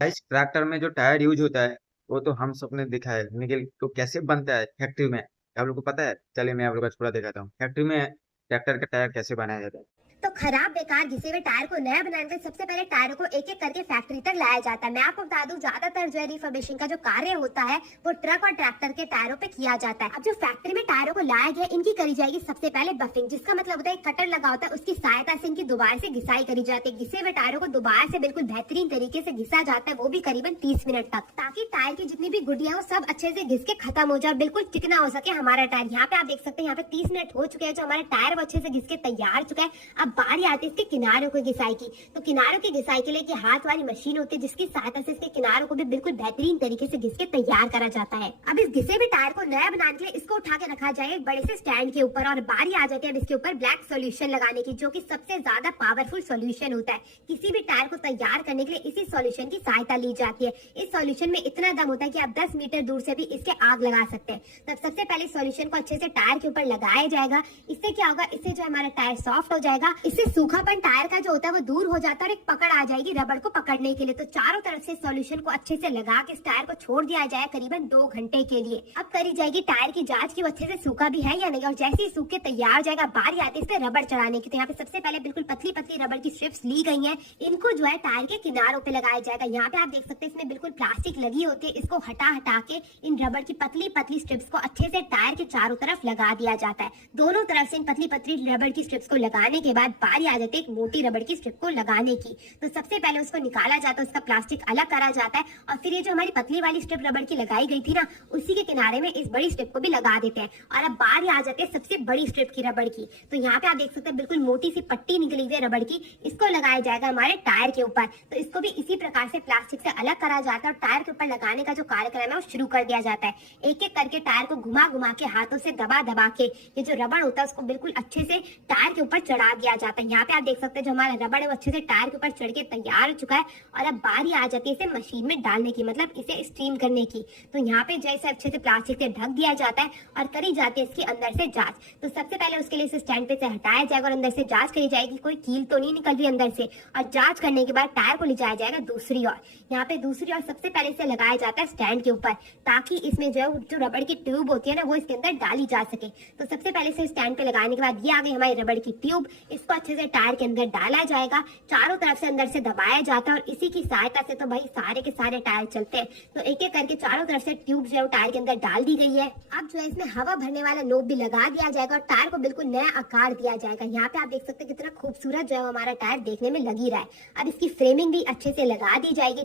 Guys tractor में जो tyre use होता है वो तो हम सबने देखा है, लेकिन तो कैसे बनता है फैक्ट्री में आप लोग को पता है? चलिए मैं आप लोग को थोड़ा दिखाता हूँ फैक्ट्री में ट्रैक्टर का टायर कैसे बनाया जाता है। तो खराब बेकार घिसे हुए टायर को नया बनाने के लिए सबसे पहले टायरों को एक एक करके फैक्ट्री तक लाया जाता है। मैं आपको बता दूं, ज्यादातर जो है रिफर्बिशिंग का जो कार्य होता है वो ट्रक और ट्रैक्टर के टायरों पे किया जाता है। अब जो फैक्ट्री में टायरों को लाया गया, इनकी करी जाएगी सबसे पहले बफिंग, जिसका मतलब होता है कटर लगा होता है, उसकी सहायता से इनकी दोबारा से घिसाई करी जाती है। घिसे हुए टायरों को दोबारा से बिल्कुल बेहतरीन तरीके से घिसा जाता है, वो भी करीबन 30 मिनट तक, ताकि टायर की जितनी भी गुडिया हो सब अच्छे से घिस के खत्म हो जाए, बिल्कुल चिकना हो सके हमारा टायर। यहाँ पे आप देख सकते हैं, यहाँ पे 30 मिनट हो चुके हैं, जो हमारा टायर वो अच्छे से घिस के तैयार चुका है। अब बारी आती है इसके किनारों की घिसाई की। तो किनारों की घिसाई के लिए की हाथ वाली मशीन होती है, जिसकी सहायता से इसके किनारों को भी बिल्कुल बेहतरीन तरीके से घिस के तैयार करा जाता है। अब इस घिसे हुए टायर को नया बनाने के लिए इसको उठा के रखा जाए एक बड़े से स्टैंड के ऊपर, और बारी आ जाती है अब इसके ऊपर ब्लैक सोल्यूशन लगाने की, जो कि सबसे ज्यादा पावरफुल सोल्यूशन होता है। किसी भी टायर को तैयार करने के लिए इसी सोल्यूशन की सहायता ली जाती है। इस सोल्यूशन में इतना दम होता है कि आप 10 मीटर दूर से भी इसके आग लगा सकते हैं। तब सबसे पहले सोल्यूशन को अच्छे से टायर के ऊपर लगाया जाएगा। इससे क्या होगा, इससे जो हमारा टायर सॉफ्ट हो जाएगा, इससे सूखापन टायर का जो होता है वो दूर हो जाता है और एक पकड़ आ जाएगी रबड़ को पकड़ने के लिए। तो चारों तरफ से सॉल्यूशन को अच्छे से लगा के इस टायर को छोड़ दिया जाए करीबन 2 घंटे के लिए। अब करी जाएगी टायर की जांच की वो अच्छे से सूखा भी है या नहीं, और जैसे ही सूख के तैयार हो जाएगा, बारी आती है इस पे रबड़ चढ़ाने की। तो यहाँ पे सबसे पहले बिल्कुल पतली पतली रबड़ की स्ट्रिप्स ली गई है, इनको जो है टायर के किनारों पे लगाया जाएगा। यहाँ पे आप देख सकते हैं इसमें बिल्कुल प्लास्टिक लगी होती है, इसको हटा हटा के इन रबड़ की पतली पतली स्ट्रिप्स को अच्छे से टायर के चारों तरफ लगा दिया जाता है। दोनों तरफ से इन पतली पतली रबड़ की स्ट्रिप्स को लगाने के बाद बारी आ जाती है एक मोटी रबड़ की स्ट्रिप को लगाने की। तो सबसे पहले उसको निकाला जाता है, उसका प्लास्टिक अलग करा जाता है, और फिर ये जो हमारी पतली वाली स्ट्रिप रबड़ की लगाई गई थी ना, उसी के किनारे में इस बड़ी स्ट्रिप को भी लगा देते हैं। और अब बारी आ जाती है सबसे बड़ी स्ट्रिप की रबड़ की। तो यहाँ पे आप देख सकते हैं बिल्कुल मोटी सी पट्टी निकली हुई है रबड़ की, इसको लगाया जाएगा हमारे टायर के ऊपर। तो इसको भी इसी प्रकार से प्लास्टिक से अलग करा जाता है, और टायर के ऊपर लगाने का जो कार्यक्रम है वो शुरू कर दिया जाता है। एक एक करके टायर को घुमा घुमा के हाथों से दबा दबा के ये जो रबड़ होता है उसको बिल्कुल अच्छे से टायर के ऊपर चढ़ा दिया जाता है। यहाँ पे आप देख सकते हैं जो हमारा रबड़ है वो अच्छे से टायर के ऊपर चढ़ के तैयार हो चुका है। और अब बारी आ जाती है इसे मशीन में डालने की, मतलब इसे स्टीम करने की। तो यहाँ पे जैसे अच्छे से प्लास्टिक से ढक दिया जाता है और करी जाती है इसकी अंदर से जांच। तो सबसे पहले उसके लिए इसे स्टैंड पे से हटाया जाएगा और अंदर से जांच करी जाएगी, कोई कील तो नहीं निकल रही अंदर से। और जांच करने के बाद टायर को ले जाया जाएगा दूसरी ओर। यहाँ पे दूसरी ओर सबसे पहले इसे लगाया जाता है स्टैंड के ऊपर, ताकि इसमें जो है जो रबड़ की ट्यूब होती है ना वो इसके अंदर डाली जा सके। तो सबसे पहले इसे स्टैंड पे लगाने के बाद ये आ गई हमारी रबड़ की ट्यूब, इसको अच्छे से टायर के अंदर डाला जाएगा, चारों तरफ से अंदर से दबाया जाता है, और इसी की सहायता से तो भाई सारे के सारे टायर चलते हैं। तो एक एक करके चारों तरफ से ट्यूब जो है टायर के अंदर डाल दी गई है। अब जो है इसमें हवा भरने वाला नोब भी लगा दिया जाएगा और टायर को बिल्कुल नया आकार दिया जाएगा। यहाँ पे आप देख सकते हैं कितना खूबसूरत जो है हमारा टायर देखने में लग ही रहा है। अब इसकी फ्रेमिंग भी अच्छे से लगा दी जाएगी